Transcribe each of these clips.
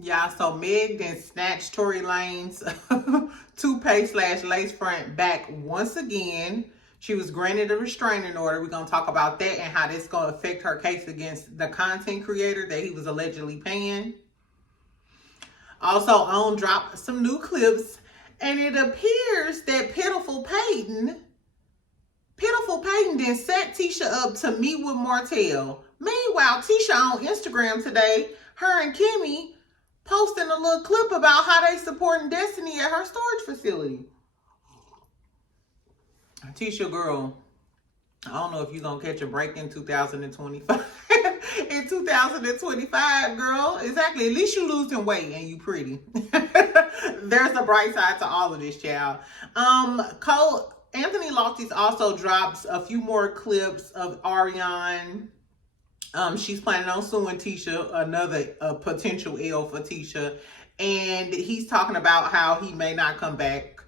Yeah, so Meg then snatched Tory Lane's toupee/lace front back once again. She was granted a restraining order. We're going to talk about that and how this is going to affect her case against the content creator that he was allegedly paying. Also, On dropped some new clips, and it appears that Pitiful Peyton then set Tisha up to meet with Martell. Meanwhile, Tisha on Instagram today, her and Kimmy posting a little clip about how they supporting Destiny at her storage facility. Tisha, girl, I don't know if you're going to catch a break in 2025. In 2025, girl, exactly. At least you losing weight and you pretty. There's a bright side to all of this, child. Anthony Lofty's also drops a few more clips of Ariane. She's planning on suing Tisha, another potential L for Tisha. And he's talking about how he may not come back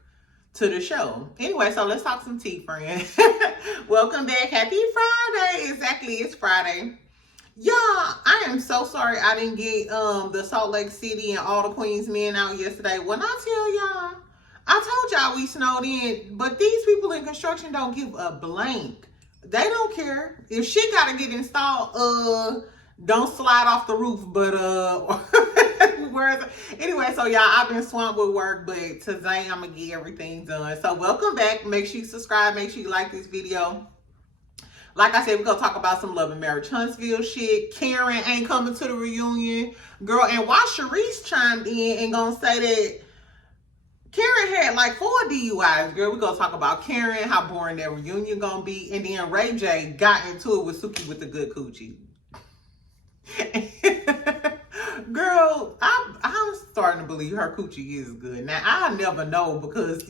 to the show. Anyway, so let's talk some tea, friend. Welcome back. Happy Friday. Exactly, it's Friday. Y'all, I am so sorry I didn't get the Salt Lake City and all the Queens men out yesterday. When I tell y'all, I told y'all we snowed in, but these people in construction don't give a blank. They don't care. If shit gotta get installed, don't slide off the roof, but anyway, so y'all, I've been swamped with work, but today I'm gonna get everything done. So welcome back. Make sure you subscribe, make sure you like this video. Like I said, we're gonna talk about some Love and Marriage Huntsville shit. Karen ain't coming to the reunion, girl. And why Sharice chimed in and gonna say that Karen had like 4 DUIs, girl. We're gonna talk about Karen, how boring that reunion gonna be, and then Ray J got into it with Suki with the good coochie. Girl, I'm starting to believe her coochie is good. Now I never know because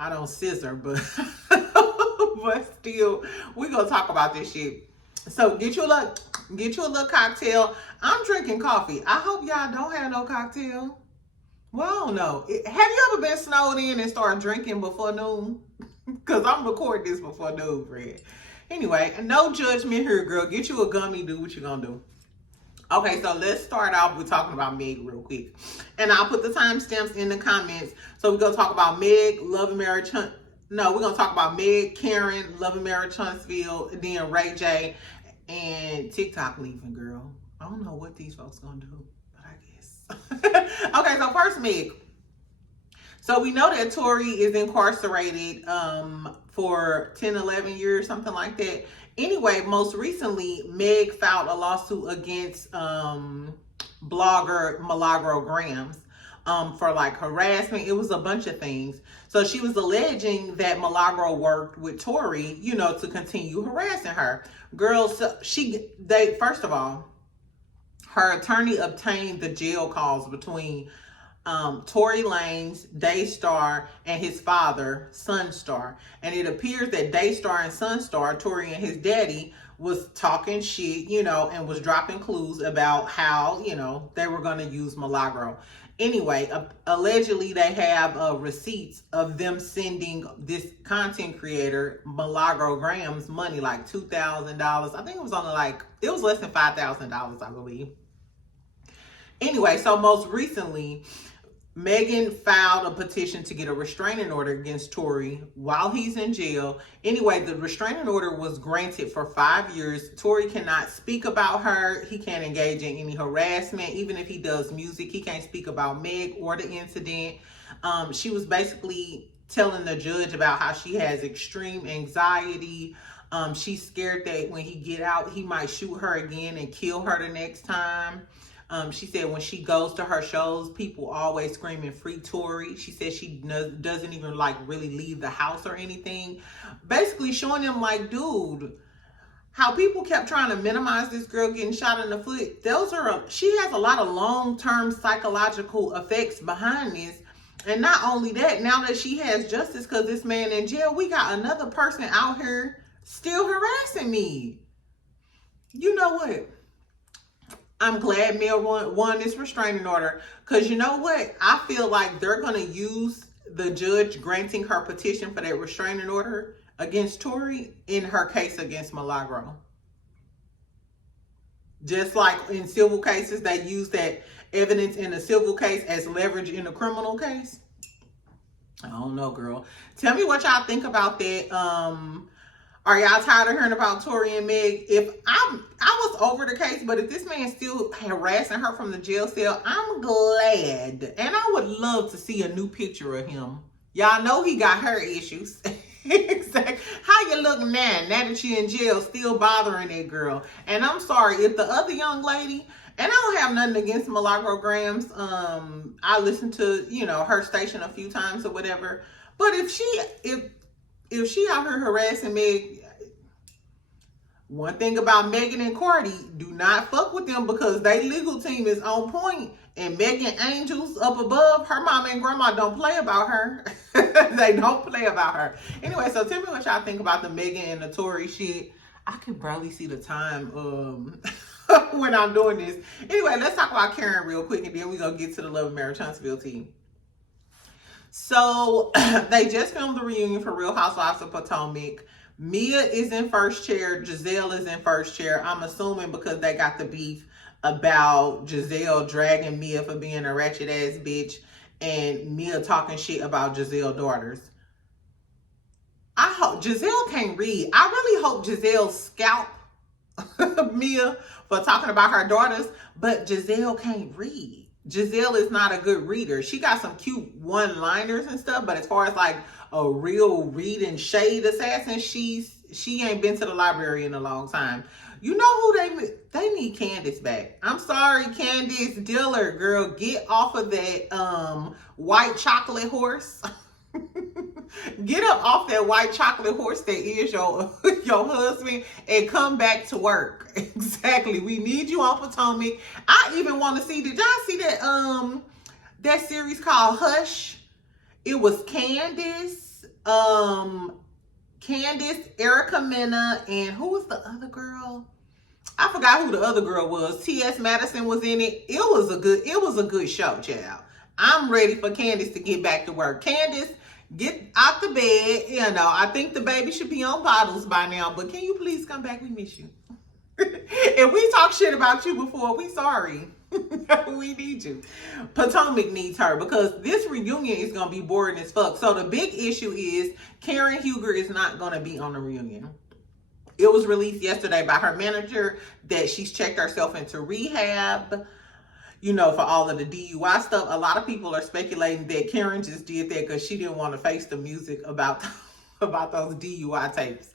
I don't scissor, but but still, we're gonna talk about this shit. So get you a little cocktail. I'm drinking coffee. I hope y'all don't have no cocktail. Well, I don't know. Have you ever been snowed in and started drinking before noon? Because I'm recording this before noon, Fred. Anyway, no judgment here, girl. Get you a gummy, do what you gonna do. Okay, so let's start off with talking about Meg real quick. And I'll put the timestamps in the comments. So we're going to talk about Meg, Love and Marriage No, we're going to talk about Meg, Karen, Love and Marriage Huntsville, and then Ray J, and TikTok leaving, girl. I don't know what these folks going to do, but I guess. Okay, so first, Meg. So we know that Tory is incarcerated for 10, 11 years, something like that. Anyway, most recently, Meg filed a lawsuit against blogger Milagro Grams for like harassment. It was a bunch of things. So she was alleging that Milagro worked with Tory, to continue harassing her. Girls, first of all, her attorney obtained the jail calls between Tory Lanez, Daystar, and his father, Sunstar. And it appears that Daystar and Sunstar, Tory and his daddy, was talking shit, and was dropping clues about how, they were going to use Milagro. Anyway, allegedly they have receipts of them sending this content creator, Milagro Grams, money, like $2,000. I think it was less than $5,000, I believe. Anyway, so most recently, Megan filed a petition to get a restraining order against Tory while he's in jail. Anyway, the restraining order was granted for 5 years. Tory cannot speak about her. He can't engage in any harassment. Even if he does music, he can't speak about Meg or the incident. She was basically telling the judge about how she has extreme anxiety. She's scared that when he get out, he might shoot her again and kill her the next time. She said when she goes to her shows, people always screaming free Tory. She said she doesn't even really leave the house or anything. Basically showing them dude, how people kept trying to minimize this girl getting shot in the foot. She has a lot of long-term psychological effects behind this. And not only that, now that she has justice because this man in jail, we got another person out here still harassing me. You know what? I'm glad Mel won this restraining order because you know what? I feel like they're going to use the judge granting her petition for that restraining order against Tory in her case against Milagro. Just like in civil cases, they use that evidence in a civil case as leverage in a criminal case. I don't know, girl. Tell me what y'all think about that. Are y'all tired of hearing about Tory and Meg? I was over the case, but if this man's still harassing her from the jail cell, I'm glad. And I would love to see a new picture of him. Y'all know he got her issues. Exactly. How you look now that you're in jail, still bothering that girl? And I'm sorry, if the other young lady, and I don't have nothing against Milagro Grams. I listened to, her station a few times or whatever. But if she out here harassing Meg, one thing about Megan and Cardi, do not fuck with them because they legal team is on point. And Megan Angels up above, her mama and grandma don't play about her. They don't play about her. Anyway, so tell me what y'all think about the Megan and the Tory shit. I can barely see the time when I'm doing this. Anyway, let's talk about Karen real quick, and then we're going to get to the Love and Marriage Huntsville team. So they just filmed the reunion for Real Housewives of Potomac. Mia is in first chair. Giselle is in first chair. I'm assuming because they got the beef about Giselle dragging Mia for being a ratchet ass bitch and Mia talking shit about Giselle's daughters. I hope Giselle can't read. I really hope Giselle scalp Mia for talking about her daughters, but Giselle can't read. Giselle is not a good reader. She got some cute one-liners and stuff, but as far as like a real reading shade assassin, she ain't been to the library in a long time. You know who they need? Candace back. I'm sorry, Candace Diller, girl, get off of that white chocolate horse. Get up off that white chocolate horse that is your husband and come back to work. Exactly. We need you on Potomac. I even want to see, did y'all see that series called Hush? It was Candace, Erica Mena, and who was the other girl? I forgot who the other girl was. T.S. Madison was in it. It was a good show, child. I'm ready for Candace to get back to work. Candace, get out the bed. I think the baby should be on bottles by now, but can you please come back? We miss you. If we talk shit about you before, we sorry. We need you. Potomac needs her because this reunion is going to be boring as fuck. So the big issue is Karen Huger is not going to be on the reunion. It was released yesterday by her manager that she's checked herself into rehab, for all of the DUI stuff. A lot of people are speculating that Karen just did that because she didn't want to face the music about those DUI tapes.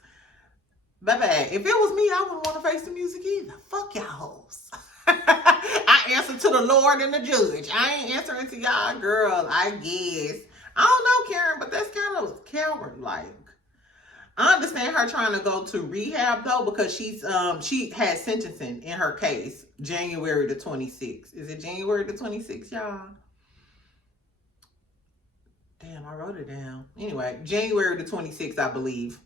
Baby, if it was me, I wouldn't want to face the music either. Fuck y'all hoes. I answer to the Lord and the judge. I ain't answering to y'all, girl, I guess. I don't know, Karen, but that's kind of coward-like. I understand her trying to go to rehab, though, because she had sentencing in her case, January the 26th. Is it January the 26th, y'all? Damn, I wrote it down. Anyway, January the 26th, I believe.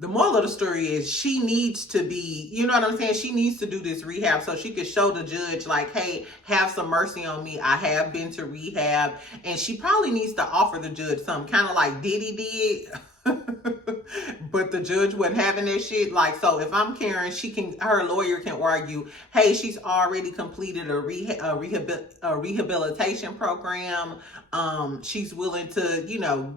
The moral of the story is she needs to be, you know what I'm saying? She needs to do this rehab so she could show the judge like, hey, have some mercy on me. I have been to rehab. And she probably needs to offer the judge something kind of like Diddy did. But the judge wasn't having that shit. Like, so if I'm Karen, her lawyer can argue, hey, she's already completed a rehabilitation program. She's willing to,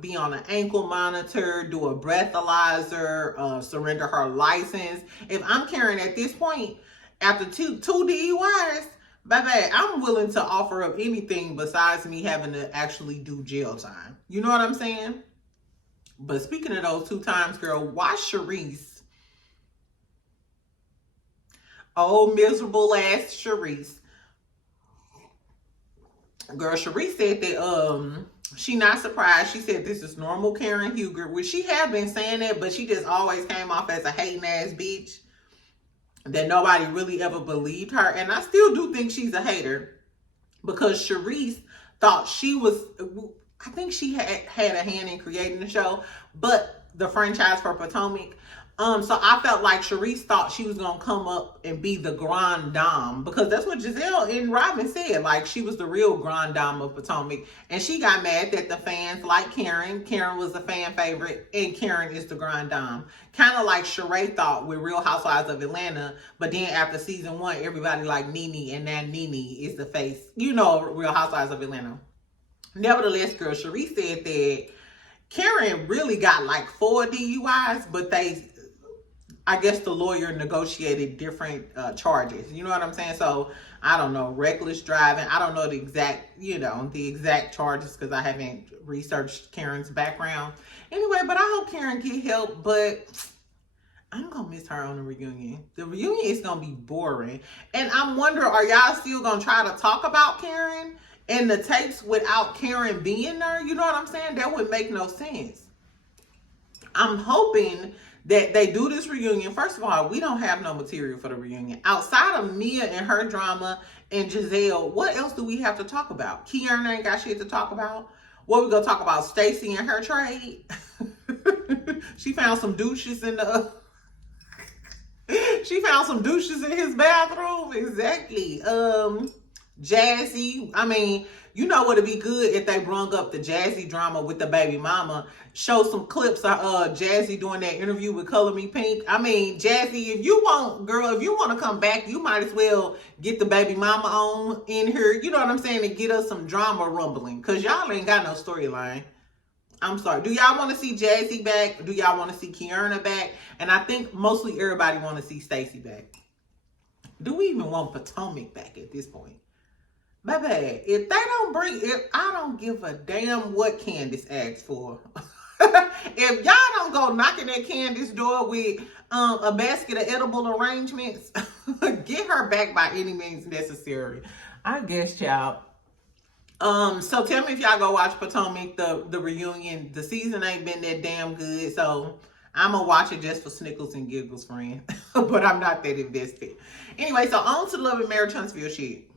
be on an ankle monitor, do a breathalyzer, surrender her license. If I'm Karen at this point, after two DUIs, baby, I'm willing to offer up anything besides me having to actually do jail time. You know what I'm saying? But speaking of those 2 times, girl, why Sharice? Oh, miserable ass Sharice. Girl, Sharice said that she not surprised. She said this is normal Karen Huger, which she had been saying that, but she just always came off as a hating ass bitch that nobody really ever believed her. And I still do think she's a hater because Sharice thought she was... I think she had a hand in creating the show, but the franchise for Potomac. So I felt like Sharice thought she was gonna come up and be the grand dame, because that's what Giselle and Robin said. Like, she was the real grand dame of Potomac, and she got mad that the fans like Karen. Karen was a fan favorite, and Karen is the grand dame. Kind of like Sheree thought with Real Housewives of Atlanta, but then after season 1, everybody liked Nene, and now Nene is the face, Real Housewives of Atlanta. Nevertheless, girl, Sharice said that Karen really got like 4 DUIs, but I guess the lawyer negotiated different charges. You know what I'm saying? So I don't know, reckless driving. I don't know the exact charges, because I haven't researched Karen's background. Anyway, but I hope Karen get help. But I'm gonna miss her on the reunion. The reunion is gonna be boring, and I'm wondering, are y'all still gonna try to talk about Karen and the tapes without Karen being there? You know what I'm saying? That would make no sense. I'm hoping that they do this reunion. First of all, we don't have no material for the reunion. Outside of Mia and her drama and Giselle, what else do we have to talk about? Kiana ain't got shit to talk about. What we gonna talk about? Stacey and her trade? She found some douches in the... She found some douches in his bathroom. Exactly. Jazzy. I mean, you know what would be good if they brung up the Jazzy drama with the baby mama. Show some clips of Jazzy doing that interview with Color Me Pink. I mean, Jazzy, if you want to come back, you might as well get the baby mama on in here. You know what I'm saying? And get us some drama rumbling. Because y'all ain't got no storyline. I'm sorry. Do y'all want to see Jazzy back? Do y'all want to see Kiana back? And I think mostly everybody want to see Stacey back. Do we even want Potomac back at this point? Baby, if they don't I don't give a damn what Candace asked for. If y'all don't go knocking at Candace's door with a basket of edible arrangements, get her back by any means necessary. I guess, y'all. So tell me if y'all go watch Potomac, the reunion. The season ain't been that damn good, so I'm gonna watch it just for snickles and giggles, friend. But I'm not that invested. Anyway, so on to Love and Marriage Huntsville shit.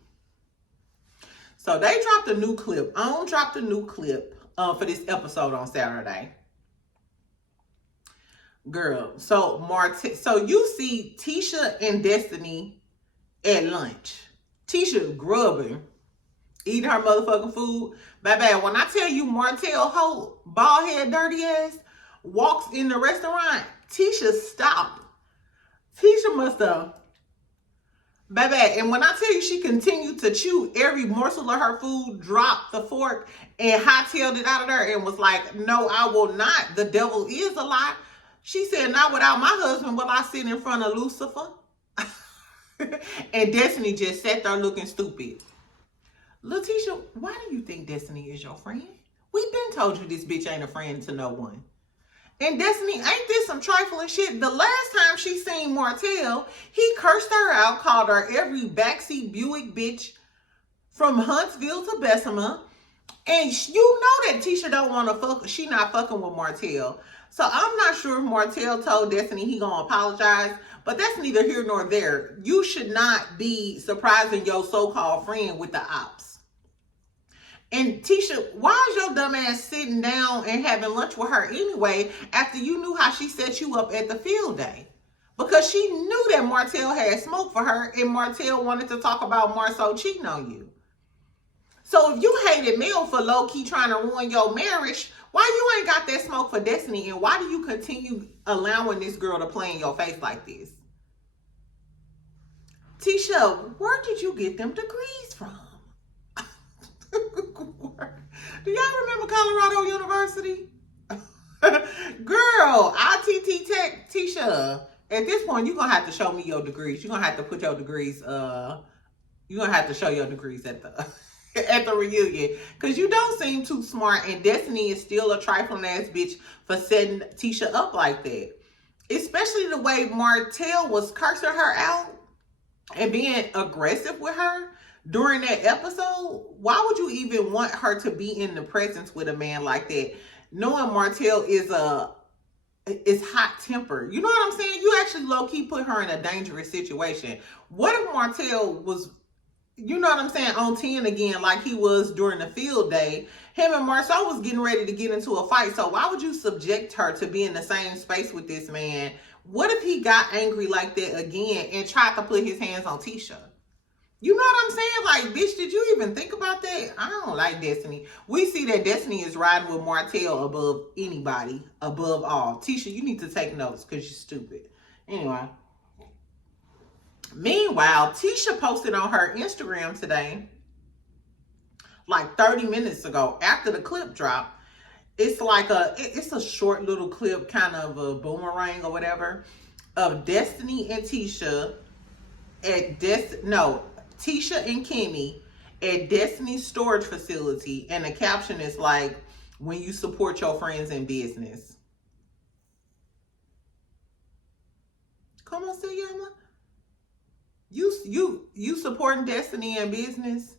So they dropped a new clip. Dropped a new clip for this episode on Saturday. Girl, so you see Tisha and Destiny at lunch. Tisha grubbing, eating her motherfucking food. Baby, when I tell you Martell, hoe, bald head, dirty ass, walks in the restaurant, Tisha stopped. Tisha must have... Baby, and when I tell you she continued to chew every morsel of her food, dropped the fork, and hightailed it out of there and was like, no, I will not. The devil is a lie. She said, not without my husband will I sit in front of Lucifer. And Destiny just sat there looking stupid. Letitia, why do you think Destiny is your friend? We've been told you this bitch ain't a friend to no one. And Destiny, ain't this some trifling shit? The last time she seen Martell, he cursed her out, called her every backseat Buick bitch from Huntsville to Bessemer. And you know that Tisha don't want to fuck, she not fucking with Martell. So I'm not sure if Martell told Destiny he gonna apologize, but that's neither here nor there. You should not be surprising your so-called friend with the ops. And Tisha, why is your dumb ass sitting down and having lunch with her anyway after you knew how she set you up at the field day? Because she knew that Martell had smoke for her and Martell wanted to talk about Marceau cheating on you. So if you hated Mel for low-key trying to ruin your marriage, why you ain't got that smoke for Destiny? And why do you continue allowing this girl to play in your face like this? Tisha, where did you get them degrees from? Do y'all remember Colorado University? Girl, ITT Tech, Tisha. At this point, you're going to have to show me your degrees. You're going to have to put your degrees, you're going to have to show your degrees at the at the reunion. Because you don't seem too smart, and Destiny is still a trifling ass bitch for setting Tisha up like that. Especially the way Martell was cursing her out and being aggressive with her during that episode. Why would you even want her to be in the presence with a man like that? Knowing Martell is hot-tempered. You know what I'm saying? You actually low-key put her in a dangerous situation. What if Martell was, you know what I'm saying, on 10 again like he was during the field day? Him and Marceau was getting ready to get into a fight. So why would you subject her to be in the same space with this man What if he got angry like that again and tried to put his hands on Tisha? You know what I'm saying? Like, bitch, did you even think about that? I don't like Destiny. We see that Destiny is riding with Martell above anybody, above all. Tisha, you need to take notes because you're stupid. Anyway. Meanwhile, Tisha posted on her Instagram today, like 30 minutes ago, after the clip dropped. It's like it's a short little clip, kind of a boomerang or whatever, of Destiny and Tisha at Tisha and Kimmy at Destiny's storage facility, and the caption is like, "When you support your friends in business." Come on, Suyama. You supporting Destiny in business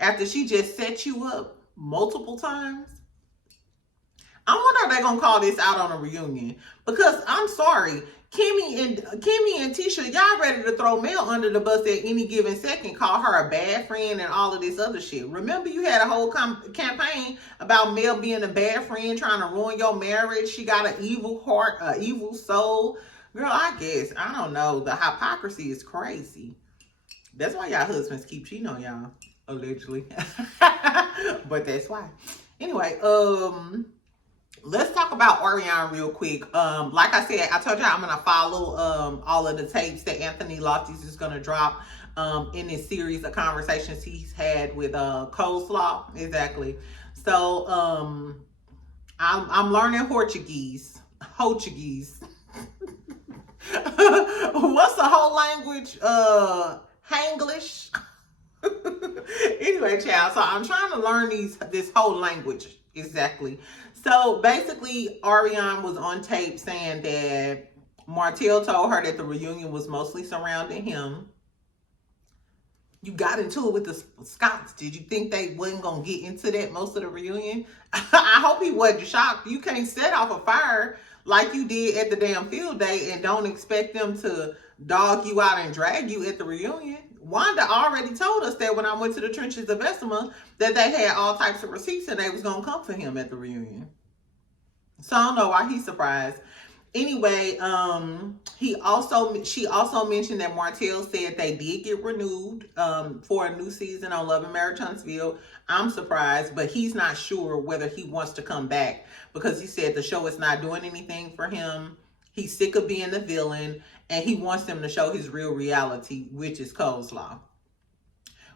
after she just set you up multiple times? I wonder if they're gonna call this out on a reunion, because I'm sorry, Kimmy and Tisha, y'all ready to throw Mel under the bus at any given second, call her a bad friend and all of this other shit. Remember, you had a whole campaign about Mel being a bad friend, trying to ruin your marriage. She got an evil heart, an evil soul. Girl, I guess, I don't know. The hypocrisy is crazy. That's why y'all husbands keep cheating on y'all, allegedly. But that's why. Anyway, let's talk about Ariana real quick. Like I said, I told you I'm gonna follow all of the tapes that Anthony Loftus is gonna drop in this series of conversations he's had with Coleslaw. Exactly. So I'm learning Portuguese. Portuguese. What's the whole language? Hanglish. Anyway, child. So I'm trying to learn this whole language. Exactly. So basically, Ariana was on tape saying that Martell told her that the reunion was mostly surrounding him. You got into it with the Scots. Did you think they wasn't going to get into that most of the reunion? I hope he wasn't shocked. You can't set off a fire like you did at the damn field day and don't expect them to dog you out and drag you at the reunion. Wanda already told us that when I went to the trenches of Bessemer, that they had all types of receipts and they was going to come for him at the reunion. So I don't know why he's surprised. Anyway, she also mentioned that Martell said they did get renewed for a new season on Love and Marriage Huntsville. I'm surprised, but he's not sure whether he wants to come back because he said the show is not doing anything for him. He's sick of being the villain, and he wants them to show his real reality, which is Coleslaw.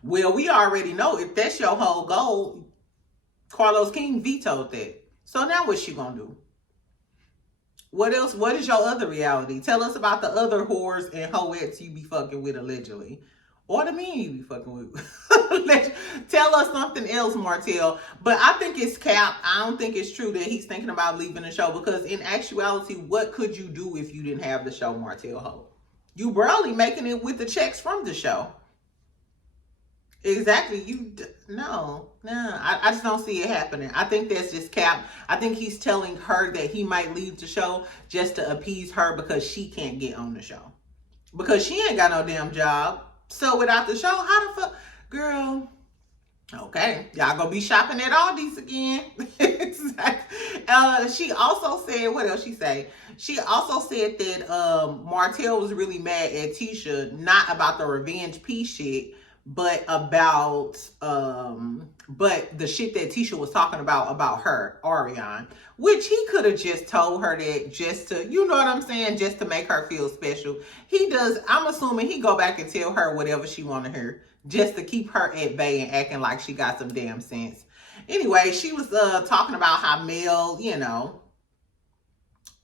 Well, we already know if that's your whole goal, Carlos King vetoed that. So now what's she gonna do? What else? What is your other reality? Tell us about the other whores and hoettes you be fucking with allegedly. Or the men you be fucking with. Tell us something else, Martell. But I think it's cap. I don't think it's true that he's thinking about leaving the show, because in actuality, what could you do if you didn't have the show Martell hold? You barely making it with the checks from the show. Exactly. No. I just don't see it happening. I think that's just cap. I think he's telling her that he might leave the show just to appease her because she can't get on the show. Because she ain't got no damn job. So without the show, how the fuck? Girl. Okay. Y'all gonna be shopping at Aldi's again. Exactly. She also said, what else she say? She also said that Martell was really mad at Tisha, not about the revenge piece shit, but about but the shit that Tisha was talking about her, Ariana, which he could have just told her that just to, you know what I'm saying, just to make her feel special. He does. I'm assuming he go back and tell her whatever she want to hear, just to keep her at bay and acting like she got some damn sense. Anyway, she was talking about how Mel, you know,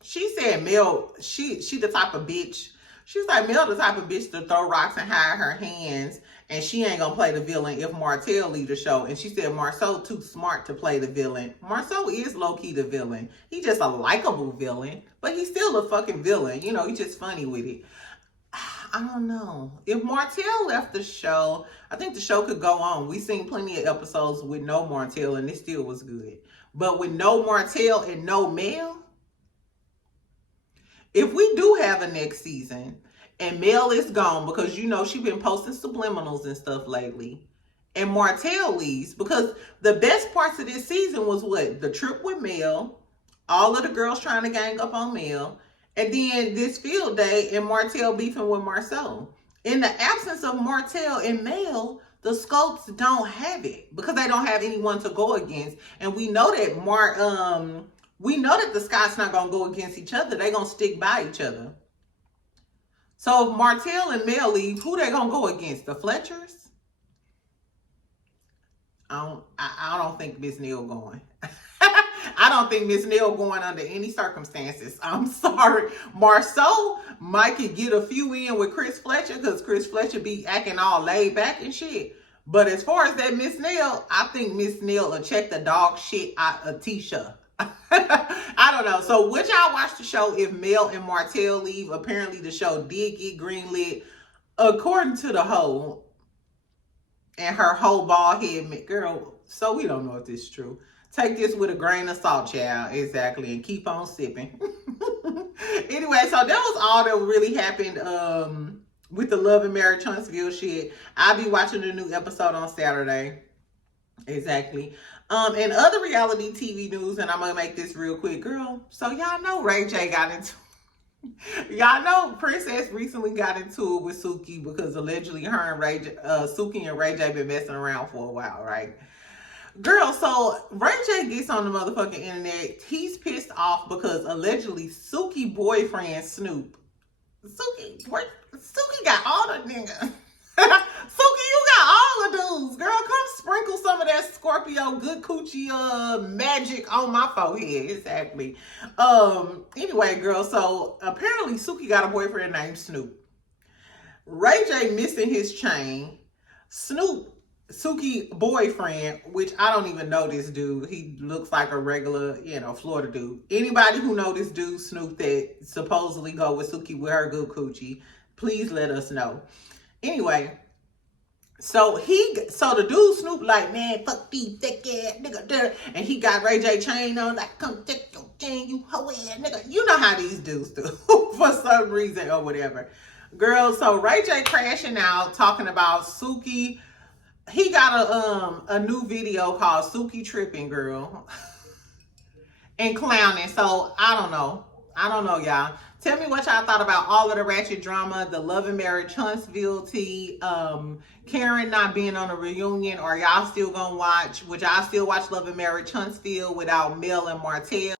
she said Mel, she the type of bitch. She was like, Mel the type of bitch to throw rocks and hide her hands, and she ain't gonna play the villain if Martell leave the show. And she said Marceau too smart to play the villain. Marceau is low-key the villain. He's just a likable villain, but he's still a fucking villain. You know, he's just funny with it. I don't know. If Martell left the show, I think the show could go on. We've seen plenty of episodes with no Martell, and it still was good. But with no Martell and no Mel, if we do have a next season and Mel is gone, because you know she's been posting subliminals and stuff lately, and Martell leaves, because the best parts of this season was what? The trip with Mel, all of the girls trying to gang up on Mel, And then this field day and Martell beefing with Marceau. In the absence of Martell and Mel, the Scopes don't have it because they don't have anyone to go against. And we know that the Scotts not gonna go against each other. They gonna stick by each other. So if Martell and Mel leave, who they gonna go against? The Fletchers? I don't think Miss Neal going. I don't think Miss Neal going under any circumstances. I'm sorry. Marceau might could get a few in with Chris Fletcher because Chris Fletcher be acting all laid back and shit. But as far as that Miss Neal, I think Miss Neal will check the dog shit out of Tisha. I don't know. So would y'all watch the show if Mel and Martell leave? Apparently the show did get greenlit. According to the hoe and her whole bald head girl. So we don't know if this is true. Take this with a grain of salt, child. Exactly. And keep on sipping. Anyway, so that was all that really happened with the Love and Marriage Huntsville shit. I'll be watching the new episode on Saturday. Exactly. And other reality TV news, and I'm going to make this real quick, girl. So y'all know Ray J got into... Y'all know Princess recently got into it with Suki because allegedly her and Suki and Ray J been messing around for a while, right? Girl, so Ray J gets on the motherfucking internet. He's pissed off because allegedly Suki boyfriend Snoop. Suki got all the niggas. Suki, you got all the dudes. Girl, come sprinkle some of that Scorpio good coochie magic on my forehead. Exactly. Anyway, girl, so apparently Suki got a boyfriend named Snoop. Ray J missing his chain. Snoop, Suki boyfriend, which I don't even know this dude. He looks like a regular, Florida dude. Anybody who know this dude, Snoop, that supposedly go with Suki with her good coochie, please let us know. Anyway, so the dude Snoop like, man, fuck these thick ass nigga, and he got Ray J chain on, like, come take your chain, you hoe ass nigga. You know how these dudes do for some reason or whatever. Girl, so Ray J crashing out, talking about Suki. He got a new video called Suki Tripping, girl. And clowning. So I don't know, y'all. Tell me what y'all thought about all of the ratchet drama, the Love and Marriage Huntsville tea, Karen not being on a reunion. Are y'all still gonna watch? Would y'all still watch Love and Marriage Huntsville without Mel and Martell?